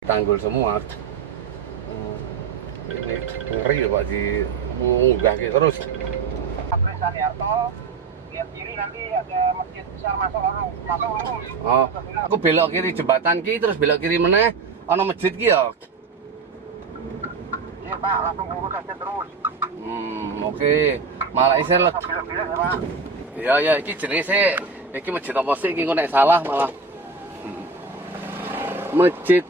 Tanggul semua. Ini ngeri ya Pak di munggah gitu terus. Saniyarto, lihat kiri nanti ada masjid besar masuk lurus. Oh, aku belok kiri jembatan ki terus belok kiri meneh ana masjid ki ya. Iya Pak, langsung lurus aja terus. Oke. Malah isih lek. Belok-belok ya Pak. Ya iki jenenge iki masjid apa sih iki kok nek salah malah. Masjid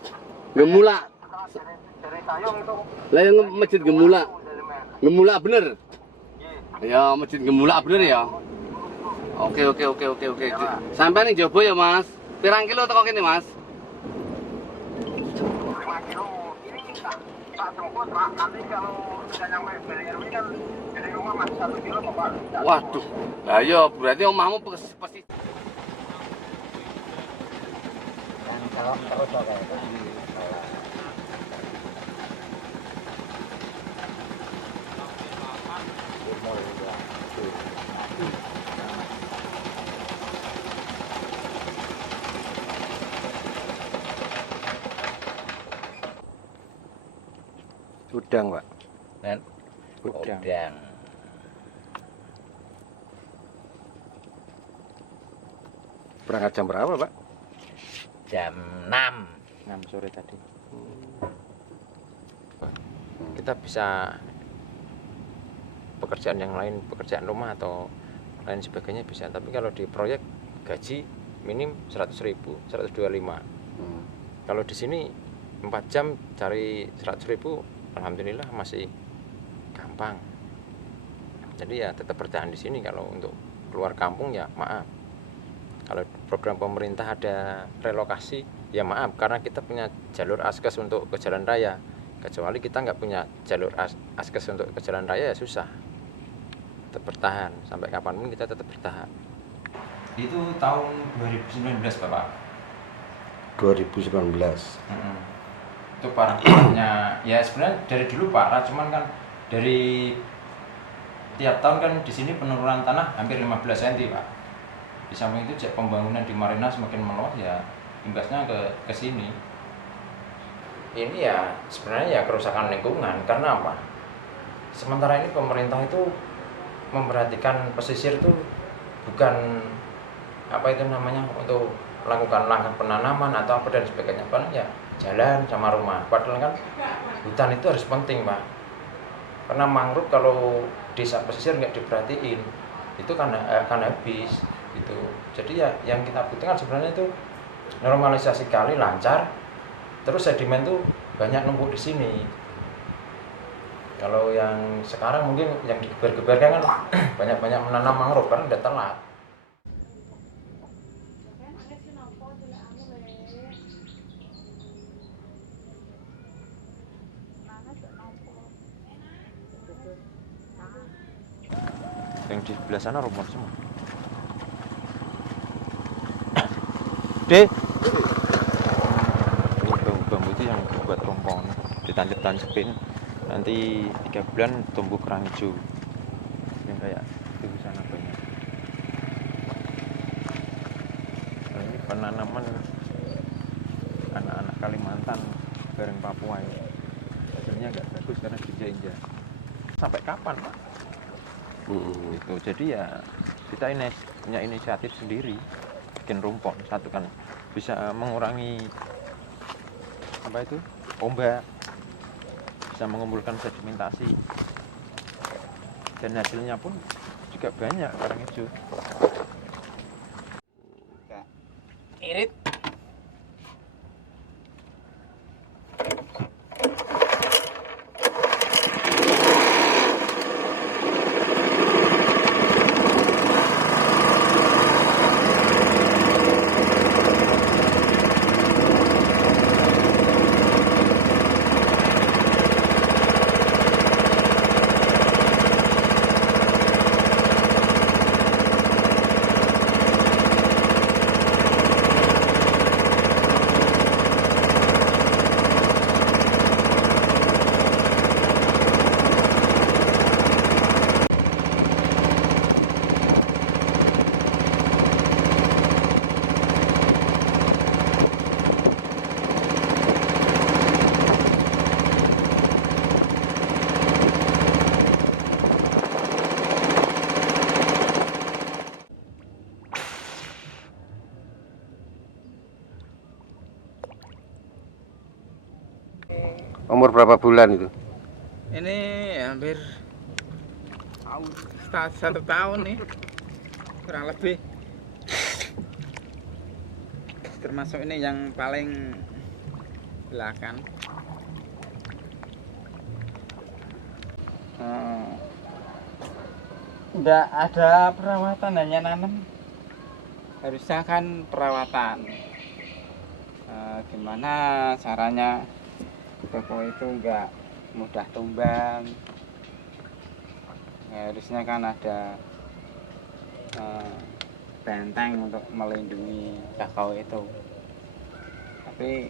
Gemula. Dari Sayong itu. Lah yang masjid Gemula. Gemula bener. Ya masjid Gemula bener ya. Oke. Sampai ning Jobo ya Mas. Pirang kilo teko kene Mas? 5 kilo. Ini tak jemput Pak. Nanti kalau sudah nyampe Beliau ini kan dari rumah masih 1 kilo kok Pak. Waduh. Lah iya berarti omahmu pasti Dan kalau terus kok kayak udang, Pak. Dan Udang. Berangkat jam berapa, Pak? jam 6 sore tadi. Kita bisa pekerjaan yang lain, pekerjaan rumah atau lain sebagainya bisa. Tapi kalau di proyek gaji minim 100.000, 125. Kalau di sini 4 jam cari 100.000, alhamdulillah masih gampang. Jadi ya tetap bertahan di sini. Kalau untuk keluar kampung ya maaf. Kalau program pemerintah ada relokasi ya maaf, karena kita punya jalur askes untuk ke jalan raya. Kecuali kita nggak punya jalur askes untuk ke jalan raya ya susah. Tetap bertahan sampai kapanpun kita tetap bertahan. Itu tahun 2019 Bapak. 2019. Itu parahnya ya sebenarnya dari dulu parah, cuman kan dari tiap tahun kan di sini penurunan tanah hampir 15 cm Pak. Di samping itu pembangunan di Marina semakin meluas ya imbasnya ke sini. Ini ya sebenarnya ya kerusakan lingkungan. Karena apa? Sementara ini pemerintah itu memperhatikan pesisir itu bukan apa itu namanya untuk melakukan langkah penanaman atau apa dan sebagainya, paling ya jalan sama rumah. Padahal kan hutan itu harus penting Pak, karena mangrove kalau desa pesisir nggak diperhatiin itu kan akan habis gitu. Jadi ya yang kita butuhkan sebenarnya itu normalisasi kali lancar, terus sedimen tuh banyak numpuk di sini. Kalau yang sekarang mungkin yang digeber-geberkan kan banyak-banyak menanam mangrove karena udah telat. Yang di sebelah sana rumput semua. Deh, bambu itu yang buat rompong, ditancap-tancapin, nanti 3 bulan tumbuh kerang hijau yang kayak di sana banyak. Nah, ini penanaman anak-anak Kalimantan bareng Papua ini. Hasilnya agak bagus karena diinjak-injak. Sampai kapan Pak? Gitu. Jadi ya kita ini punya inisiatif sendiri bikin rumpon satu kan bisa mengurangi apa itu ombak, bisa mengumpulkan sedimentasi dan hasilnya pun juga banyak karang hijau. Irit. Umur berapa bulan itu? Ini hampir 1 tahun nih, kurang lebih. Termasuk ini yang paling belakang. Nggak ada perawatan, hanya nanam. Harusnya kan perawatan. Gimana caranya toko itu nggak mudah tumbang? Ya, harusnya kan ada benteng untuk melindungi kakao itu. Tapi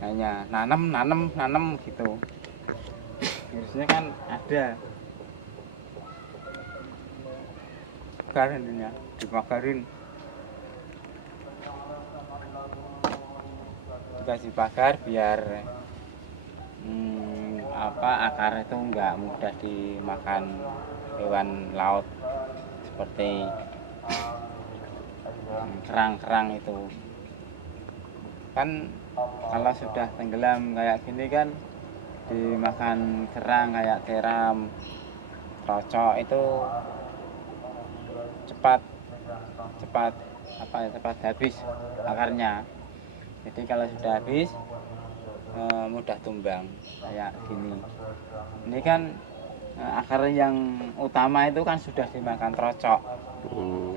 hanya nanam gitu. Harusnya kan ada. Dibakarin ya, dibakarin. Dikasih bakar biar akar itu nggak mudah dimakan hewan laut seperti kerang-kerang itu. Kan kalau sudah tenggelam kayak gini kan dimakan kerang kayak tiram, trocok itu cepat habis akarnya. Jadi kalau sudah habis mudah tumbang kayak gini. Ini kan akar yang utama itu kan sudah dimakan trocok,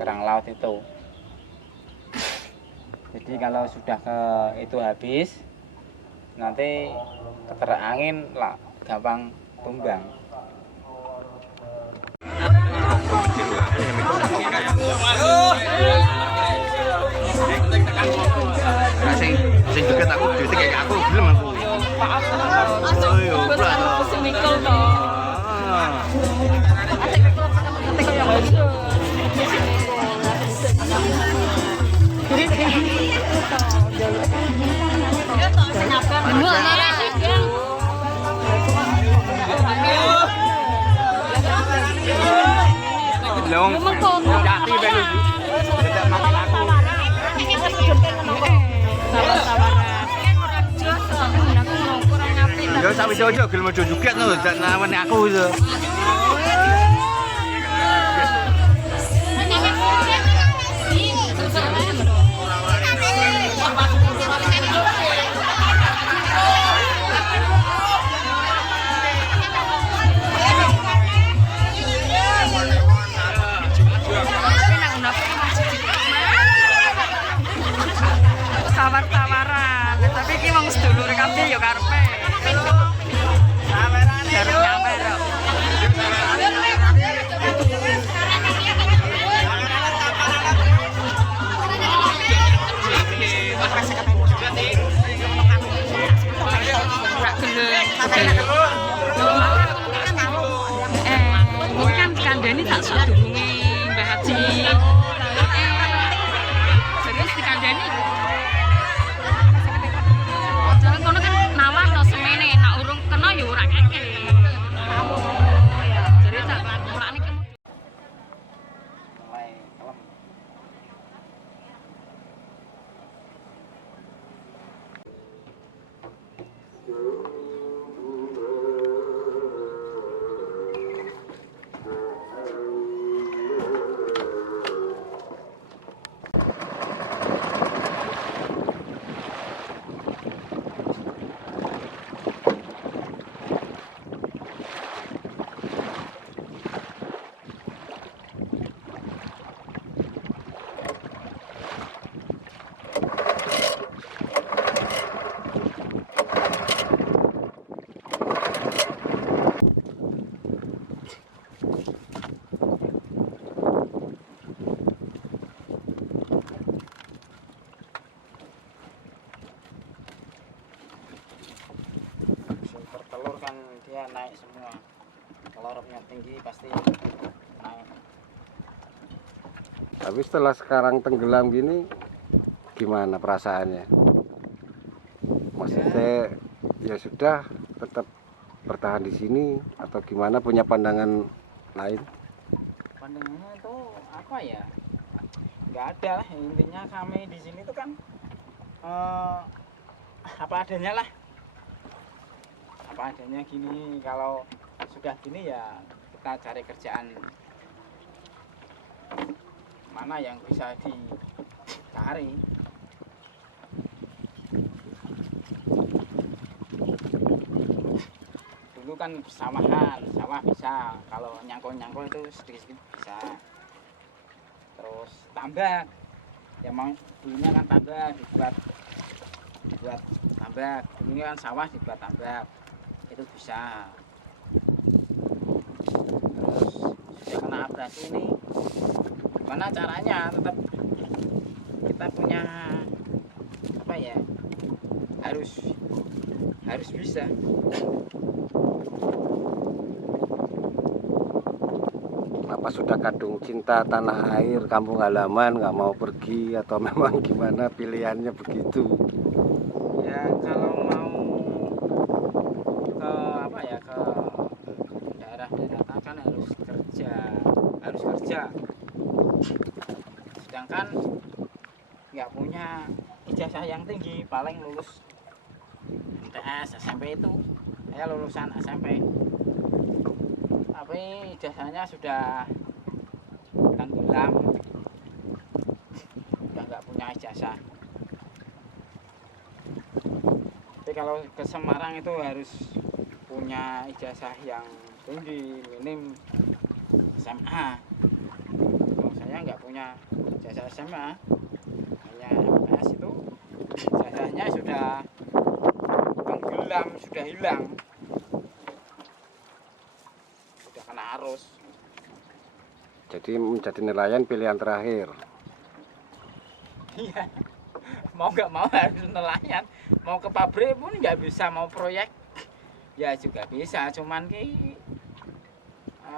kerang laut itu. Jadi kalau sudah itu habis, nanti keterak angin lah gampang tumbang. Sing juga aku duit kayak aku gelem aku. Oh iya, berat. Semikol toh. Long. Jati ben. Tidak makan aku. Yo sampe jojo gelem ojo juket lho, dak nawani aku itu. Tawar-tawaran, tapi iki wong sedulur kabeh ya karepe. Tawaran harus nyampe lho. Ini kan kandhani tak sedurunge Mbah Haji. Serius dikandhani. Kono kan nawah no semene, nak urung kena ya ora keke. Jadi tak lakurane ki Mulai kelem. Bertelur kan dia naik semua. Telurnya tinggi pasti naik. Tapi setelah sekarang tenggelam gini, gimana perasaannya? Maksudnya ya sudah tetap bertahan di sini atau gimana, punya pandangan lain? Pandangannya itu apa ya? Nggak ada lah, intinya kami di sini tuh kan apa adanya lah. apa adanya gini. Kalau sudah gini ya kita cari kerjaan mana yang bisa dicari. Dulu kan persawahan, sawah bisa, kalau nyangkul-nyangkul itu sedikit-sedikit bisa. Terus tambak, ya mau dulunya kan tambak dibuat tambak, dulunya kan sawah dibuat tambak, itu bisa. Terus sudah kena abrasi ini, gimana caranya tetap kita punya apa ya, harus bisa. Apa sudah kadung cinta tanah air, kampung halaman, nggak mau pergi atau memang gimana pilihannya begitu? Ya kalau mau ke apa ya, ke daerah-daerah kan harus kerja. Sedangkan nggak punya ijazah yang tinggi, paling lulus MTS, SMP itu. Saya lulusan SMP. Tapi ijazahnya sudah tenggelam, udah nggak punya ijazah. Tapi kalau ke Semarang itu harus punya ijazah yang tinggi, minim SMA. Kalau saya nggak punya ijazah SMA, hanya MTS, itu ijazahnya sudah tenggelam, sudah hilang, sudah kena arus. Jadi menjadi nelayan pilihan terakhir. Iya, mau nggak mau harus nelayan. Mau ke pabrik pun nggak bisa, mau proyek ya juga bisa, cuman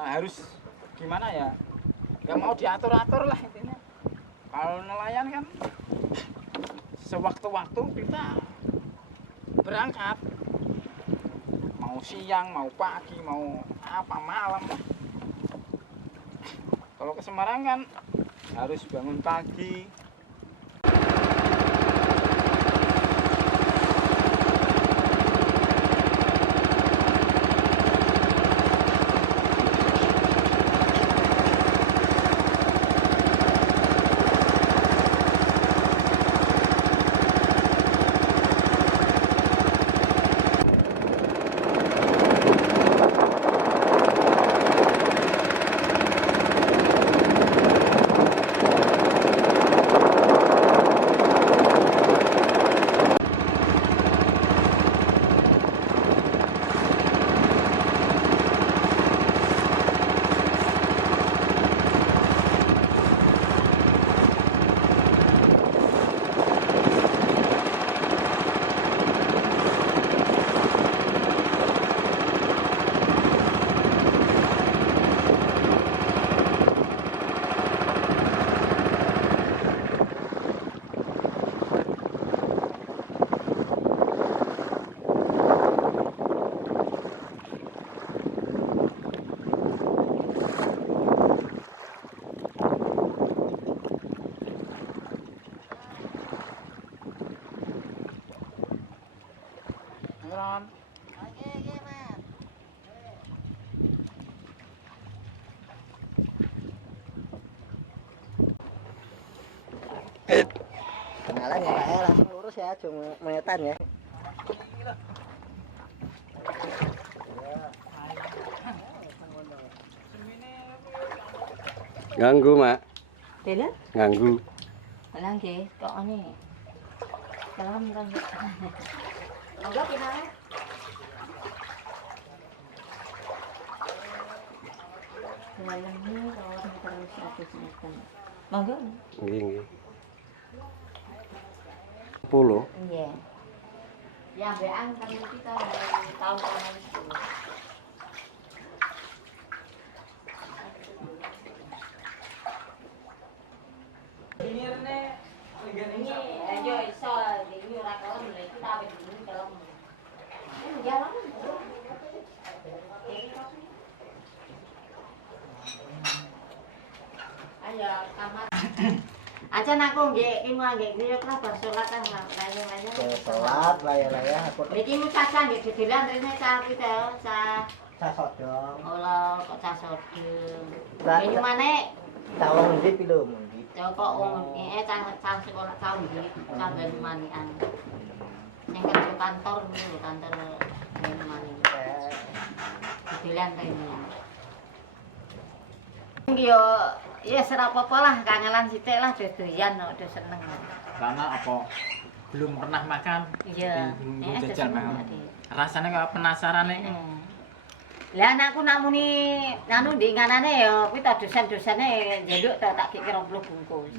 harus gimana ya, nggak mau diatur-atur lah intinya. Kalau nelayan kan sewaktu-waktu kita berangkat, mau siang, mau pagi, mau apa malam. Kalau ke Semarang kan harus bangun pagi. Ron. Kenalan ya Pak ya, langsung lurus ya, cuma menyetan ya. Ganggu, Mak. Bela? Ganggu. Lang nggih, kok ane. Dalam rong. Monggo pinane. Dalam ini kalau terus aku sinten. Monggo. Nggih, nggih. 10. Iya. Ya bean kan kita tahu kan itu. Ini ayo iso ini ora kalem lha kita awet dulu kalem. Ini jalan. Ayo kamar. Aja aku nggih iki mau nggih griya bar salat kan laya-laya. Salat laya-laya aku Niki mu caca nggih didilan rene cah kita cah sodong. Allah kok cah sodeng. Lah, Ini mana Tawang ndi pilo mundi. kok cah sekolah cah nggih cah ben manian. Yang kerja kantor niku kantor ben mani. Didilan rene. Yo ya serap apa lah kangenan sithik lah dodoyan kok do seneng. Karena apa belum pernah makan, Iya. belum jajal makan. Rasanya kayak penasaran nih. Lah anakku nak muni anu ndek nganane ya kuwi ta dosen-dosene njaluk tak kira 20 bungkus.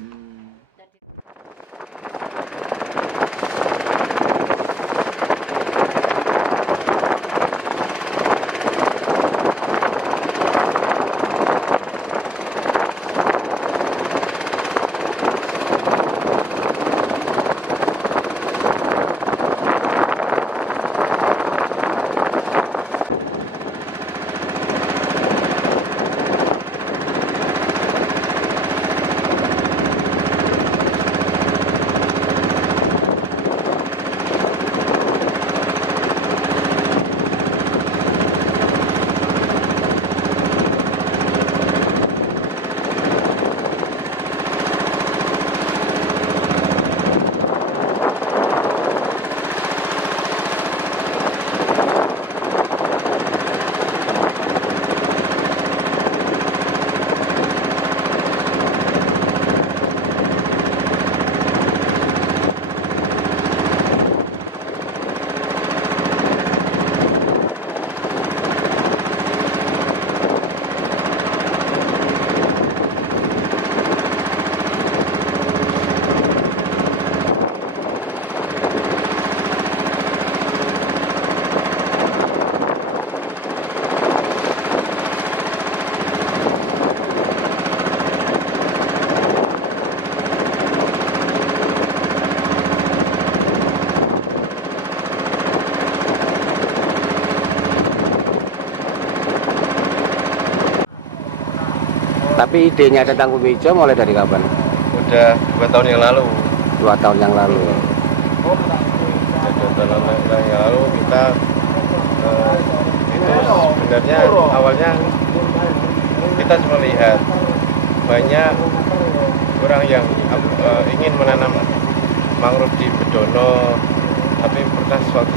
Tapi idenya tentang Bumi Hijau mulai dari kapan? Udah 2 tahun yang lalu. 2 tahun yang lalu. Udah 2 tahun yang lalu kita itu sebenarnya awalnya kita cuma lihat banyak orang yang ingin menanam mangrove di Bedono, tapi pernah suatu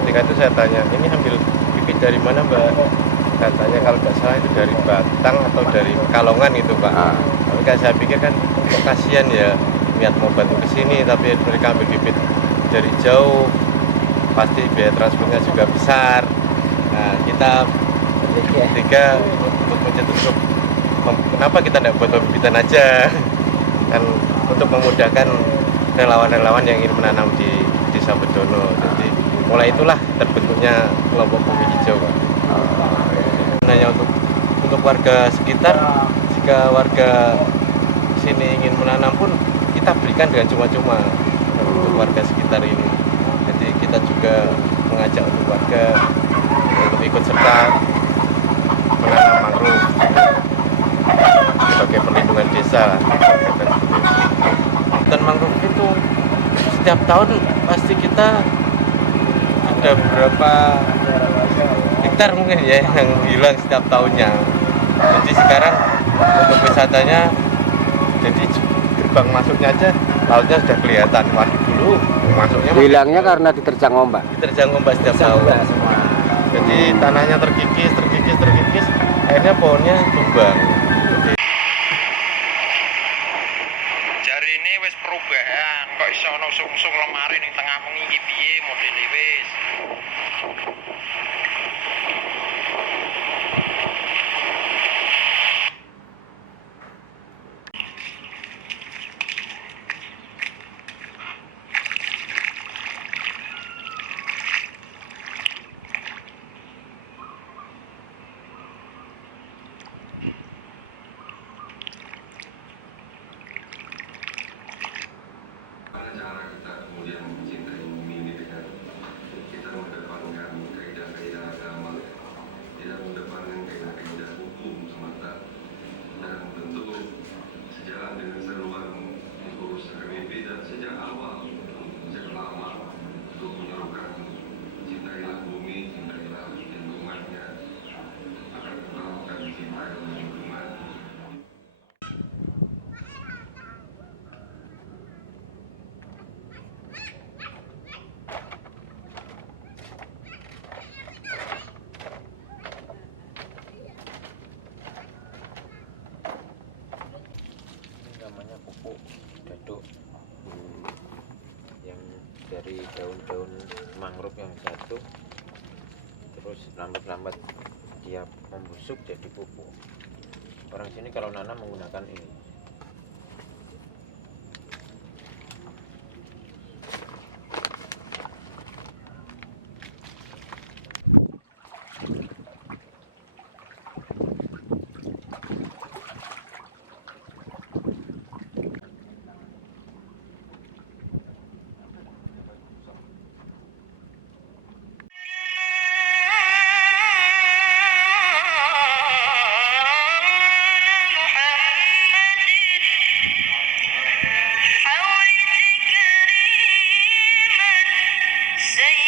ketika itu saya tanya, ini ambil bibit dari mana Mbak? Katanya kalau nggak salah itu dari Batang atau dari Pekalongan itu Pak. Tapi kan saya pikir kan kok kasihan ya niat mau bantu ke sini, tapi mereka ambil bibit dari jauh, pasti biaya transportnya juga besar. Nah kita bertiga untuk mencetuskan kenapa kita tidak buat bibitan aja kan untuk memudahkan relawan-relawan yang ingin menanam di Desa Bedono. Jadi mulai itulah terbentuknya kelompok Bumi Hijau Pak. Hanya untuk warga sekitar, jika warga sini ingin menanam pun kita berikan dengan cuma-cuma untuk warga sekitar ini. Jadi kita juga mengajak untuk warga untuk ikut serta menanam mangrove sebagai perlindungan desa. Dan mangrove itu setiap tahun pasti kita ada berapa hektar mungkin ya yang hilang setiap tahunnya. Jadi sekarang untuk wisatanya, jadi gerbang masuknya aja lautnya sudah kelihatan. Waduh dulu masuknya Hilangnya karena diterjang ombak. Diterjang ombak setiap tahun. Jadi tanahnya terkikis, akhirnya pohonnya tumbang. Jari ini wis perubahan, kok iso ono sungsung lemari ning tengah wengi iki piye modele wis. daun mangrove yang jatuh, terus lambat-lambat dia membusuk jadi pupuk. Orang sini kalau nanam menggunakan ini. حويت كريما سيد